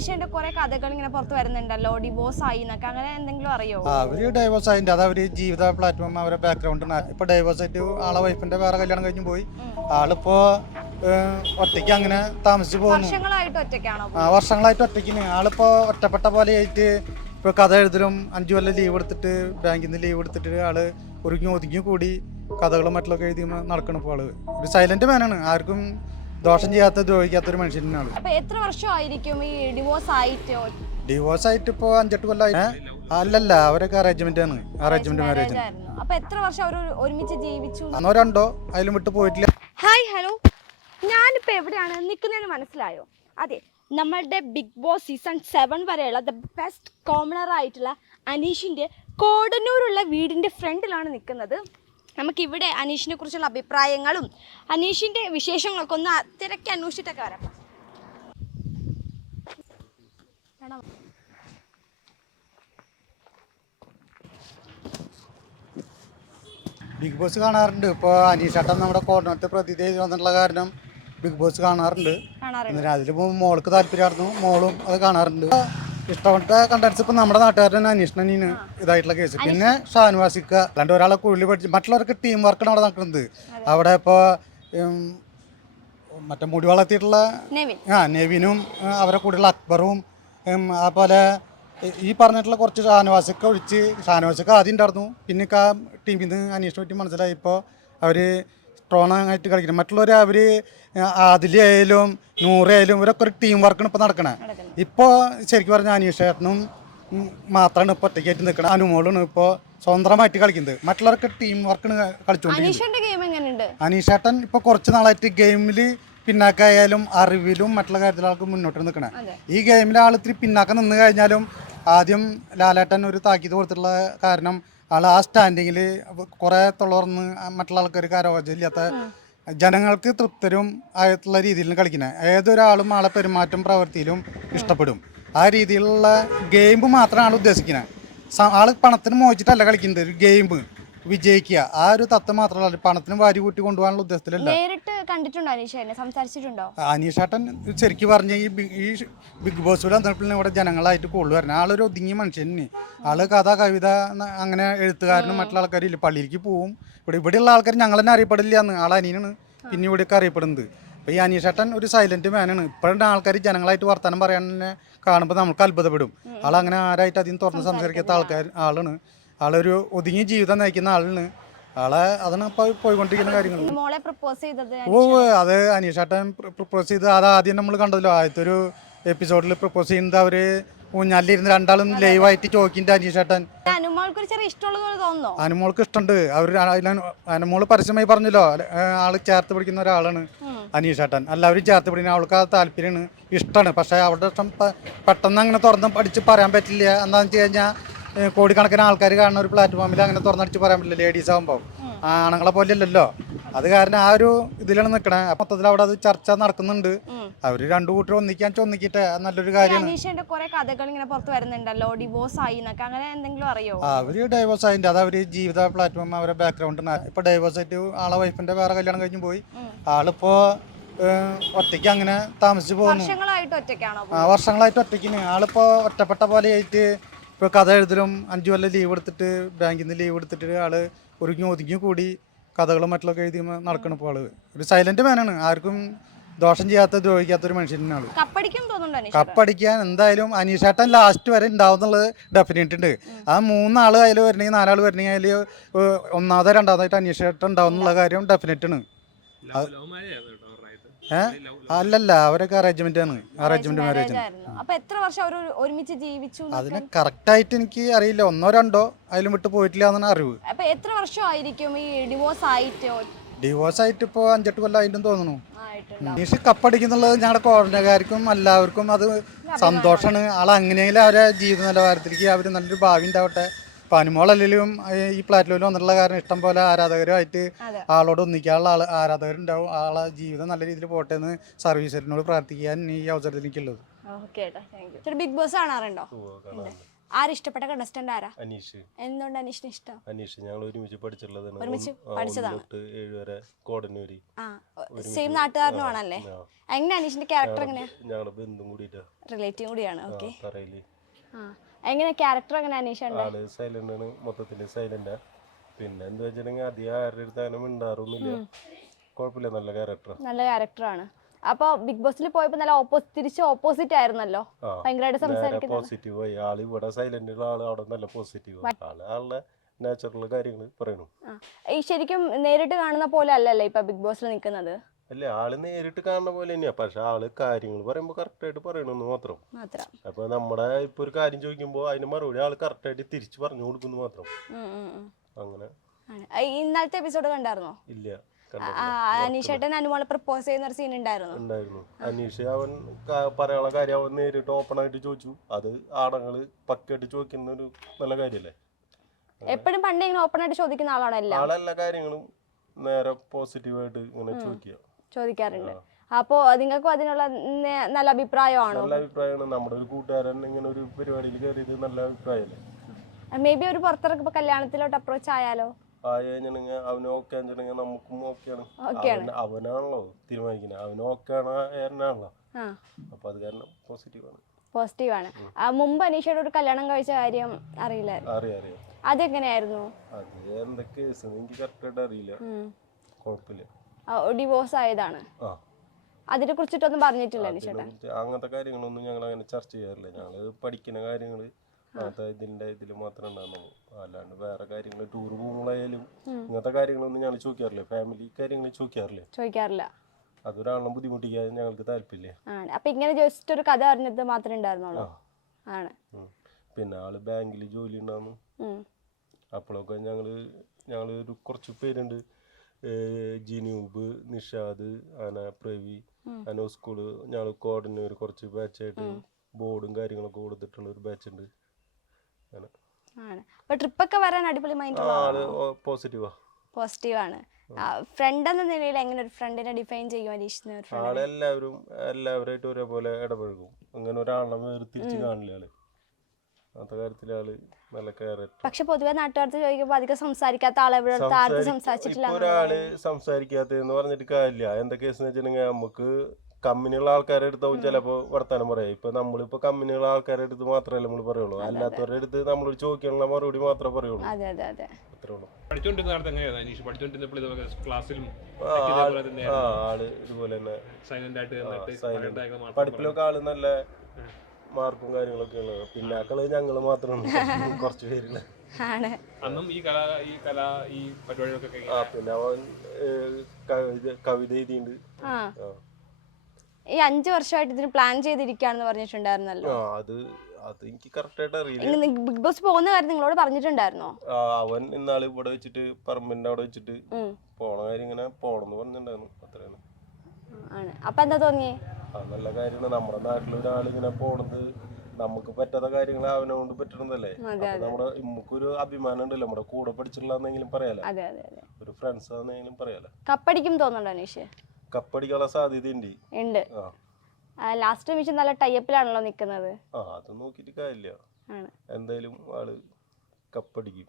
അനീഷിന്റെ കുറെ കഥകൾ ഇങ്ങനെ പുറത്ത് വരുന്നുണ്ടല്ലോ, ഡിവോഴ്സ് ആയി എന്നൊക്കെ, അങ്ങനെ എന്തെങ്കിലും അറിയോ? അവര് ഡൈവേഴ്സ് ആയിട്ട് അത് അവര് ജീവിത പ്ലാറ്റ്ഫോം അവരെ ബാക്ക്ഗ്രൗണ്ട് ഇപ്പൊ ഡൈവേഴ്സ് ആയിട്ട് ആളെ വൈഫിന്റെ വേറെ കല്യാണം കഴിഞ്ഞ് പോയി. ആളിപ്പോ ഒറ്റയ്ക്ക് അങ്ങനെ താമസിച്ചു പോകുന്നു. വർഷങ്ങളായിട്ട് ഒറ്റയ്ക്കാണോ? വർഷങ്ങളായിട്ട് ഒറ്റയ്ക്ക്. ആളിപ്പോ ഒറ്റപ്പെട്ട പോലെ ആയിട്ട് ഇപ്പൊ കഥ എഴുതലും 5 കൊല്ലം ലീവ് എടുത്തിട്ട് ബാങ്കിൽ നിന്ന് ലീവ് എടുത്തിട്ട് ആള് ഒതുങ്ങി കൂടി കഥകളും മറ്റുള്ളൊക്കെ എഴുതി നടക്കണം. ഇപ്പോൾ ആള് ഒരു സൈലന്റ് മാനാണ്, ആർക്കും ദോഷം ചെയ്യാത്ത ദ്രോഹിക്കാത്ത ഒരു മനുഷ്യനാണ്. അപ്പൊ എത്ര വർഷമായിരിക്കും ഈ ഡിവോഴ്സ് ആയിട്ട്? ഡിവോഴ്സ് ആയിട്ട് ഇപ്പൊ 5-8 കൊല്ലമായി. അല്ലല്ല, അവരൊക്കെ അറേഞ്ച്മെന്റ് ആണ്, അറേഞ്ച്മെന്റ് മാരേജ്. അപ്പൊ എത്ര വർഷം അവർ ഒരുമിച്ച് ജീവിച്ചു? 1-2 അതിലും വിട്ട് പോയിട്ടില്ല. ഹായ് ഹലോ, ഞാനിപ്പോൾ എവിടെയാണ് നിൽക്കുന്നതെന്ന് മനസ്സിലായോ? അതെ, നമ്മളുടെ ബിഗ് ബോസ് സീസൺ 7 വരെയുള്ള ദ ബെസ്റ്റ് കോമണർ ആയിട്ടുള്ള അനീഷിൻ്റെ കോടന്നൂരുള്ള വീടിൻ്റെ ഫ്രണ്ടിലാണ് നിൽക്കുന്നത്. നമുക്കിവിടെ അനീഷിനെ കുറിച്ചുള്ള അഭിപ്രായങ്ങളും അനീഷിൻ്റെ വിശേഷങ്ങളൊക്കെ ഒന്ന് തിരക്കി അന്വേഷിച്ചിട്ടൊക്കെ വരാം. ബിഗ് ബോസ് കാണാറുണ്ട്. ഇപ്പോൾ അനീഷേട്ടൻ നമ്മുടെ കോർഡിനേറ്റർ പ്രതിനിധി വന്നിട്ടുള്ള കാരണം ബിഗ് ബോസ് കാണാറുണ്ട്. അതിൽ മോൾക്ക് താല്പര്യമായിരുന്നു, മോളും അത് കാണാറുണ്ട്. ഇഷ്ടപ്പെട്ട കണ്ടൻസ് ഇപ്പം നമ്മുടെ നാട്ടുകാരൻ അനീഷിനാണ് ഇതായിട്ടുള്ള കേസ്. പിന്നെ ഷാനുവാസിക്ക, അല്ലാണ്ട് ഒരാളെ കൂടുതൽ പഠിച്ച് മറ്റുള്ളവർക്ക് ടീം വർക്കാണ് അവിടെ നടക്കുന്നത്. അവിടെ ഇപ്പോൾ മറ്റേ മുടി വളർത്തിയിട്ടുള്ള നെവിനും അവരെ കൂടെയുള്ള അക്ബറും അതുപോലെ ഈ പറഞ്ഞിട്ടുള്ള കുറച്ച് ഷാനവാസൊക്കെ ഒഴിച്ച്, ഷാനവാസൊക്കെ ആദ്യം ഉണ്ടായിരുന്നു. പിന്നെ ആ ടീമിൽ നിന്ന് അന്വേഷണം പറ്റി മനസ്സിലായി ഇപ്പോൾ അവർ സ്ട്രോങ് ആയിട്ട് കളിക്കണം. മറ്റുള്ളവർ അവർ ആദിലായാലും നൂറായാലും ഇവരൊക്കെ ഒരു ടീം വർക്കാണ് ഇപ്പോൾ നടക്കണേ. ഇപ്പോൾ ശരിക്കും പറഞ്ഞാൽ അനീഷേട്ടനും മാത്രമാണ് ഇപ്പോൾ ഒറ്റയ്ക്കായിട്ട് നിൽക്കണം. അനുമോളാണ് ഇപ്പോൾ സ്വന്തമായിട്ട് കളിക്കുന്നത്. മറ്റുള്ളവർക്ക് ടീം വർക്കാണ് കളിച്ചുകൊണ്ടിരിക്കുന്നത്. അനീഷേട്ടൻ ഇപ്പോൾ കുറച്ച് നാളായിട്ട് ഗെയിമിൽ പിന്നാക്കായാലും അറിവിലും മറ്റുള്ള കാര്യത്തിലാൾക്ക് മുന്നോട്ട് നിൽക്കണേ. ഈ ഗെയിമിൽ ആൾ ഇത്തിരി പിന്നാക്കം നിന്ന് കഴിഞ്ഞാലും ആദ്യം ലാലേട്ടൻ ഒരു താക്കീത് കൊടുത്തിട്ടുള്ള കാരണം ആൾ ആ സ്റ്റാൻഡിങ്ങിൽ കുറേ തുളർന്ന് മറ്റുള്ള ആൾക്കാർക്ക് ആരോഗ്യമില്ലാത്ത ജനങ്ങൾക്ക് തൃപ്തരും ആയിട്ടുള്ള രീതിയിലാണ് കളിക്കുന്നത്. ഏതൊരാളും ആളെ പെരുമാറ്റം പ്രവൃത്തിയിലും ഇഷ്ടപ്പെടും. ആ രീതിയിലുള്ള ഗെയിം മാത്രമാണ് ആൾ ഉദ്ദേശിക്കുന്നത്. ആൾ പണത്തിന് മോഹിച്ചിട്ടല്ല കളിക്കുന്നത്. ഒരു ഗെയിം വിജയിക്കുക, ആ ഒരു തത്വം മാത്രമല്ല, പണത്തിന് വാരി കൂട്ടി കൊണ്ടുപോകാനുള്ള ഉദ്ദേശത്തിലല്ല. നേരിട്ട് കണ്ടിട്ടുണ്ടോ അനീഷേട്ടനെ? സംസാരിച്ചിട്ടുണ്ടോ? അനീഷേട്ടൻ ശരിക്കും പറഞ്ഞ ഈ ബിഗ് ബോസിൽ വന്നപ്പോൾ ഇവിടെ ജനങ്ങളായിട്ട് കൂടുതൽ വരണം. ആളൊരു ഒതുങ്ങിയ മനുഷ്യന്. ആള് കഥ കവിത അങ്ങനെ എഴുത്തുകാരനും മറ്റുള്ള ആൾക്കാരില്ല. പള്ളിയിലേക്ക് പോവും. ഇവിടെയുള്ള ആൾക്കാർ ഞങ്ങൾ തന്നെ അറിയപ്പെടില്ല എന്ന്. ആൾ അനിയനാണ് പിന്നെ ഇവിടെയൊക്കെ അറിയപ്പെടുന്നത്. അപ്പോൾ ഈ അനീഷേട്ടൻ ഒരു സൈലന്റ് മാനാണ്. ഇപ്പോഴും ആൾക്കാർ ജനങ്ങളായിട്ട് വർത്തമാനം പറയാൻ തന്നെ കാണുമ്പോൾ നമുക്ക് അത്ഭുതപ്പെടും. ആളങ്ങനെ ആരായിട്ട് അധികം തുറന്ന് സംസാരിക്കാത്ത ആളാണ്. ആളൊരു ഒതുങ്ങിയ ജീവിതം നയിക്കുന്ന ആളാണ്. ആളെ അതാണ് ഇപ്പോൾ പോയിക്കൊണ്ടിരിക്കുന്ന കാര്യങ്ങൾ. അത് അനീഷേട്ടൻ പ്രപ്പോസ് ചെയ്ത് അത് ആദ്യം നമ്മൾ കണ്ടല്ലോ. ആദ്യത്തെ ഒരു എപ്പിസോഡിൽ പ്രപ്പോസ് ചെയ്യുന്നത് അവര് ഊഞ്ഞാലിരുന്ന് രണ്ടാളും ലൈവായിട്ട് ചോദിക്കുന്നുണ്ട് അനീഷേട്ടൻ. അനുമോൾക്ക് ഇഷ്ടമുണ്ട്. അവർ അനുമോള് പരസ്യമായി പറഞ്ഞല്ലോ ആള് ചേർത്ത് പിടിക്കുന്ന ഒരാളാണ് അനീഷേട്ടൻ. എല്ലാവരും ചേർത്ത് പിടിക്കുന്ന അവൾക്ക് ആ താല്പര്യമാണ്, ഇഷ്ടമാണ്. പക്ഷേ അവരുടെ ഇഷ്ടം പെട്ടെന്ന് അങ്ങനെ തുറന്ന് പഠിച്ച് പറയാൻ പറ്റില്ല. എന്താണെന്ന് വെച്ച് കഴിഞ്ഞാൽ കോടിക്കണക്കിന് ആൾക്കാർ കാണുന്ന ഒരു പ്ലാറ്റ്ഫോമിൽ അങ്ങനെ തുറന്നടിച്ച് പറയാൻ പറ്റില്ല. ലേഡീസ് ആകുമ്പോൾ ആണുങ്ങളെ പോലെ അല്ലല്ലോ. അത് കാരണം ആ ഒരു ഇതിലാണ് നിൽക്കണേ. മൊത്തത്തിൽ അവിടെ അത് ചർച്ച നടക്കുന്നുണ്ട്. അവര് രണ്ടു കൂട്ടർ ഒന്നിക്കിട്ടെ നല്ലൊരു കാര്യമാണ്. കുറെ കഥകൾ ഇങ്ങനെ പുറത്ത് വരുന്നുണ്ടല്ലോ, ഡിവോഴ്സ് ആയി എന്നൊക്കെ, അങ്ങനെ എന്തെങ്കിലും അറിയോ? അവര് ഡൈവേഴ്സ് ആയിട്ട് അത് അവര് ജീവിത പ്ലാറ്റ്ഫോം അവരെ ബാക്ക്ഗ്രൗണ്ട് ഇപ്പൊ ഡൈവേഴ്സ് ആയിട്ട് ആളെ വൈഫിന്റെ വേറെ കല്യാണം കഴിഞ്ഞ് പോയി. ആളിപ്പോ ഒറ്റയ്ക്ക് അങ്ങനെ താമസിച്ചു പോകുന്നു. വർഷങ്ങളായിട്ട് ഒറ്റയ്ക്ക്. ആളിപ്പോ ഒറ്റപ്പെട്ട പോലെ ആയിട്ട് ഇപ്പൊ കഥ എഴുതലും 5 കൊല്ലം ലീവ് എടുത്തിട്ട് ബാങ്കിൽ നിന്ന് ലീവ് എടുത്തിട്ട് ആള് ഒതുങ്ങി കൂടി കഥകളും മറ്റുള്ളൊക്കെ എഴുതി നടക്കണം. ഇപ്പോൾ ആള് ഒരു സൈലന്റ് മാനാണ്, ആർക്കും ദോഷം ചെയ്യാത്ത ദ്രോഹിക്കാത്ത ഒരു മനുഷ്യനാണ്. കപ്പടിക്കാൻ എന്തായാലും അനീഷേട്ടൻ ലാസ്റ്റ് വരെ ഉണ്ടാവും എന്നുള്ളത് ഡെഫിനറ്റ് ഉണ്ട്. ആ 3 ആള് അതിൽ വരണമെങ്കിൽ 4 ആള് വരണമെങ്കിൽ അതിൽ ഒന്നാമതോ രണ്ടാമതായിട്ട് അനീഷേട്ടൻ ഉണ്ടാവും എന്നുള്ള കാര്യം ഡെഫിനറ്റ് ആണ്. അല്ലല്ല, അവരൊക്കെ അറേഞ്ച്മെന്റ് ആണ്, അറേഞ്ച്മെന്റ് മാരേജ്. അതിന് കറക്റ്റ് ആയിട്ട് എനിക്ക് അറിയില്ല. 1-2 അതിലും വിട്ട് പോയിട്ടില്ല എന്നാണ് അറിവ്. ഡിവോഴ്സ് ആയിട്ട് ഇപ്പോൾ 5-8 കൊല്ലം ആയിട്ടും തോന്നുന്നു. അനീഷ് കപ്പടിക്കുന്നുള്ളത് ഞങ്ങളുടെ കോളനിക്കാർക്കും എല്ലാവർക്കും അത് സന്തോഷമാണ്. ആളെങ്ങനെയെങ്കിലും അവരെ ജീവിത നിലവാരത്തിലേക്ക് അവർ നല്ലൊരു ഭാവി ഉണ്ടാവട്ടെ. ഇപ്പം അനുമോളല്ലെങ്കിലും ഈ പ്ലാറ്റ്ഫോമിൽ വന്നിട്ടുള്ള കാരണം ഇഷ്ടം പോലെ ആരാധകരുമായിട്ട് ആളോട് ഒന്നിക്കാനുള്ള ആരാധകരുണ്ടാവും. ആളെ ജീവിതം നല്ല രീതിയിൽ പോട്ടെ എന്ന് സർവീസറിനോട് പ്രാർത്ഥിക്കാൻ ഈ അവസരത്തിൽ എനിക്കുള്ളത്. ബിഗ് ബോസ് കാണാറുണ്ടോ? ആരിഷ്ടപ്പെട്ട കണ്ടസ്റ്റന്റ് ആരാ? അനീഷ്. എന്തുകൊണ്ട് അനീഷിന് ഇഷ്ടം? അനീഷ് ഞങ്ങൾ ഒരുമിച്ച് പഠിച്ചിട്ടുള്ളതാണ്. ഒരുമിച്ച് പഠിച്ചതാണ്. 1 തൊട്ട് 7 വരെ കോടന്നൂര്. സെയിം നാട്ടുകാരനുമാണല്ലേ? എങ്ങനെ അനീഷിന്റെ ക്യാരക്ടർ എങ്ങനെയാ? ഞങ്ങളുടെ ബന്ധും കൂടിയിട്ടാ, റിലേറ്റീവ് കൂടിയാണ്. ഓക്കെ. പറയില്ലേ. എങ്ങനെ ക്യാരക്ടർ എങ്ങനെ അനീഷുണ്ട്? ആള് സൈലന്റ് ആണ്, മൊത്തത്തില് സൈലന്റാ. പിന്നെ എന്താ വെച്ചിട്ടുണ്ടെങ്കിൽ അധികം ആരുടെ അടുത്ത് അങ്ങനെ മിണ്ടാറൊന്നുമില്ല. കുഴപ്പമില്ല, നല്ല ക്യാരക്ടർ. നല്ല ക്യാരക്ടറാണ്. അപ്പൊ ബിഗ് ബോസിൽ പോയപ്പോ നല്ല തിരിച്ച് ഓപ്പോസിറ്റ് ആയിരുന്നല്ലോ, ഭയങ്കരമായിട്ട് സംസാരിക്കുന്നത്. പോസിറ്റീവ് ആയി ആള്. ഇവിടെ സൈലന്റ് ഉള്ള ആള് അവിടെ നല്ല പോസിറ്റീവ്. ആളുടെ നാച്ചുറൽ കാര്യങ്ങൾ പറയണു. ഈ ശരിക്കും നേരിട്ട് കാണുന്ന പോലെ അല്ലല്ലേ ഇപ്പൊ ബിഗ് ബോസിൽ നിൽക്കുന്നത്? അല്ലേ, ആള് നേരിട്ട് കാണുന്ന പോലെ തന്നെയാ. പക്ഷെ ആള് കാര്യങ്ങൾ പറയുമ്പോ കറക്റ്റ് ആയിട്ട് പറയണമെന്ന് മാത്രം. അപ്പൊ നമ്മുടെ ഇപ്പൊ ഒരു കാര്യം ചോദിക്കുമ്പോ അതിന് മറുപടി ആള് കറക്റ്റ് ആയിട്ട് തിരിച്ചു പറഞ്ഞു കൊടുക്കുന്നു മാത്രം. അങ്ങനെ. ഇന്നലത്തെ എപ്പിസോഡ് കണ്ടായിരുന്നോ? ഇല്ല, അനീഷേട്ടൻ അനുമോളെ പ്രപ്പോസ് ചെയ്യുന്ന ഒരു സീൻ ഉണ്ടായിരുന്നു. അനീഷ് അവൻ പറയാനുള്ള കാര്യം അവൻ നേരിട്ട് ഓപ്പൺ ആയിട്ട് ചോദിച്ചു. അത് ആണുങ്ങള് പക്കയായിട്ട് ചോദിക്കുന്ന ഒരു നല്ല കാര്യല്ലേ. എപ്പോഴും പണ്ട് ഇങ്ങനെ ഓപ്പൺ ആയിട്ട് ചോദിക്കുന്ന ആളാണ് ആളെല്ലാ കാര്യങ്ങളും നേരെ പോസിറ്റീവായിട്ട് ഇങ്ങനെ ചോദിക്കാറുണ്ട്. അപ്പോ നിങ്ങൾക്കും അതിനുള്ള നല്ല അഭിപ്രായമാണോ? നല്ല അഭിപ്രായമാണ്. നമ്മുടെ ഒരു കൂട്ടുകാരൻ ഇങ്ങനെ ഒരു പരിപാടിയിൽ കയറിയത് നല്ല അഭിപ്രായമല്ലേ. മേ ബി ഒരു പുറത്തിറക്കുമ്പോ കല്യാണത്തിലോട്ട് അപ്രോച്ച് ആയാലോ? ആയെങ്കിൽ അവന് ഓക്കെ ആണെന്നുണ്ടെങ്കിൽ നമുക്കും ഓക്കെയാണ്. അവനാണല്ലോ തീരുമാനിക്കുന്നത്. അവന് ഓക്കെ ആണല്ലോ. അപ്പൊ അത് കാരണം പോസിറ്റീവാണ്. മുമ്പ് അനീഷയുടെ ഒരു കല്യാണം കഴിച്ച കാര്യം അറിയില്ലായിരുന്നു? അറിയാം. അതെങ്ങനെയായിരുന്നു? അത് എന്താ കേസ് എനിക്ക് കറക്റ്റ് ആയിട്ട് അറിയില്ല. കുഴപ്പമില്ല. ഡിവോഴ്സ് ആയതാണ്. അതിനെ കുറിച്ചിട്ടൊന്നും പറഞ്ഞിട്ടില്ല അനീഷേട്ടൻ? അങ്ങനത്തെ കാര്യങ്ങളൊന്നും ഞങ്ങൾ അങ്ങനെ ചർച്ച ചെയ്യാറില്ല. ഞങ്ങള് പഠിക്കുന്ന കാര്യങ്ങള് ഇതില് മാത്രമേ ഉണ്ടാകുന്നുള്ളൂ. അല്ലാണ്ട് വേറെ കാര്യങ്ങൾ ടൂർ പോകുമ്പോഴായാലും ഇങ്ങനത്തെ കാര്യങ്ങളൊന്നും ഞങ്ങൾ ചോദിക്കാറില്ല. ഫാമിലി കാര്യങ്ങൾ ചോദിക്കാറില്ല. അതൊരാളെ ബുദ്ധിമുട്ടിക്കാതെ ഞങ്ങൾക്ക് താല്പര്യമില്ല. അപ്പൊ ഇങ്ങനെ ജസ്റ്റ് ഒരു കഥ അറിഞ്ഞത് മാത്രമേ ഉണ്ടായിരുന്നുള്ളൂ. പിന്നെ ആള് ബാങ്കിൽ ജോലി ഉണ്ടായിരുന്നു. അപ്പോഴൊക്കെ ഞങ്ങള് ഒരു കുറച്ച് പേരുണ്ട്. ജിനൂബ്, നിഷാദ്, പ്രവി, സ്കൂള് ഞങ്ങൾ കോർഡിനേറ്റർ കുറച്ച് ബാച്ചായിട്ട് ബോർഡും കാര്യങ്ങളൊക്കെ കൊടുത്തിട്ടുള്ള ഒരു ബാച്ച് ഉണ്ട്. ട്രിപ്പൊക്കെ വരാൻ അടിപൊളി ആള് പോസിറ്റീവാണ്. ഫ്രണ്ട് എന്ന നിലയിൽ എങ്ങനെ ഒരു ഫ്രണ്ടിനെ ഡിഫൈൻ ചെയ്യും അനീഷിന്? ആള് എല്ലാവരായിട്ട് ഒരേപോലെ ഇടപഴകും. അങ്ങനെ ഒരാളെ വേർതിരിച്ച് കാണില്ല ആള്. അങ്ങനത്തെ കാര്യത്തില് ആള് നല്ല ക്യാരക്ടർ. പക്ഷെ പൊതുവെ നാട്ടുകാർക്ക് ചോദിക്കുമ്പോ അധികം സംസാരിക്കാത്ത ആളെ സംസാരിച്ചിട്ടില്ല. ഒരാള് സംസാരിക്കാത്തെന്ന് പറഞ്ഞിട്ട് കാര്യമില്ല. എന്താ കേസ് വെച്ചിട്ടുണ്ടെങ്കിൽ നമുക്ക് കമ്പനിയുള്ള ആൾക്കാരുടെ അടുത്താവും ചിലപ്പോൾ വർത്താനം പറയാം. ഇപ്പൊ നമ്മളിപ്പോ കമ്പനിയുള്ള ആൾക്കാരുടെ അടുത്ത് മാത്രമല്ല നമ്മൾ പറയുള്ളൂ. അല്ലാത്തവരുടെ അടുത്ത് നമ്മളോട് ചോദിക്കാനുള്ള മറുപടി മാത്രമേ പറയുള്ളൂ. അത്രേ ഉള്ളൂ. ആള് ഇതുപോലെ തന്നെ പഠിപ്പിലൊക്കെ ആള് നല്ല മാർക്കും കാര്യങ്ങളൊക്കെ ഉള്ളത്. പിന്നെ ആക്കള് ഞങ്ങള് മാത്രമാണ് കുറച്ച് പേരുള്ള. പിന്നെ അവൻ കവിത എഴുതിയിട്ടുണ്ട്. ഈ 5 വർഷമായിട്ട് ഇതിന് പ്ലാൻ ചെയ്തിരിക്കുകയാണെന്ന് പറഞ്ഞിട്ടുണ്ടായിരുന്നല്ലോ. അത് എനിക്ക് കറക്റ്റ് ആയിട്ട് അറിയില്ല. ബിഗ് ബോസ് പോകുന്ന കാര്യം നിങ്ങളോട് പറഞ്ഞിട്ടുണ്ടായിരുന്നോ? അവൻ ഇന്നാള് ഇവിടെ വെച്ചിട്ട് പറമ്പിന്റെ അവിടെ വെച്ചിട്ട് പോണ കാര്യം ഇങ്ങനെ പോണെന്ന് പറഞ്ഞിട്ടുണ്ടായിരുന്നു. അത്രയാണ്. അപ്പൊ എന്താ തോന്നിയേ? നല്ല കാര്യമാണ്. നമ്മുടെ നാട്ടിൽ ഒരാളിങ്ങനെ പോണത് നമുക്ക് പറ്റാത്ത കാര്യങ്ങൾ അവനെ കൊണ്ട് പറ്റണതല്ലേ. നമ്മുടെ നമുക്കൊരു അഭിമാനം ഉണ്ടല്ലോ. നമ്മുടെ കൂടെ പഠിച്ചിട്ടുള്ളതെങ്കിലും പറയാലോ, ഒരു ഫ്രണ്ട്സ് ആണെങ്കിലും പറയാലോ. കപ്പടിക്കും തോന്നുന്നുണ്ടോ അനീഷ്? കപ്പടിക്കാനുള്ള സാധ്യതയുണ്ട്. ലാസ്റ്റ് നിമിഷം നല്ല ടൈപ്പിലാണല്ലോ നിക്കുന്നത്. അത് നോക്കിയിട്ട് കാര്യമില്ല. എന്തായാലും ആള് കപ്പടിക്കും.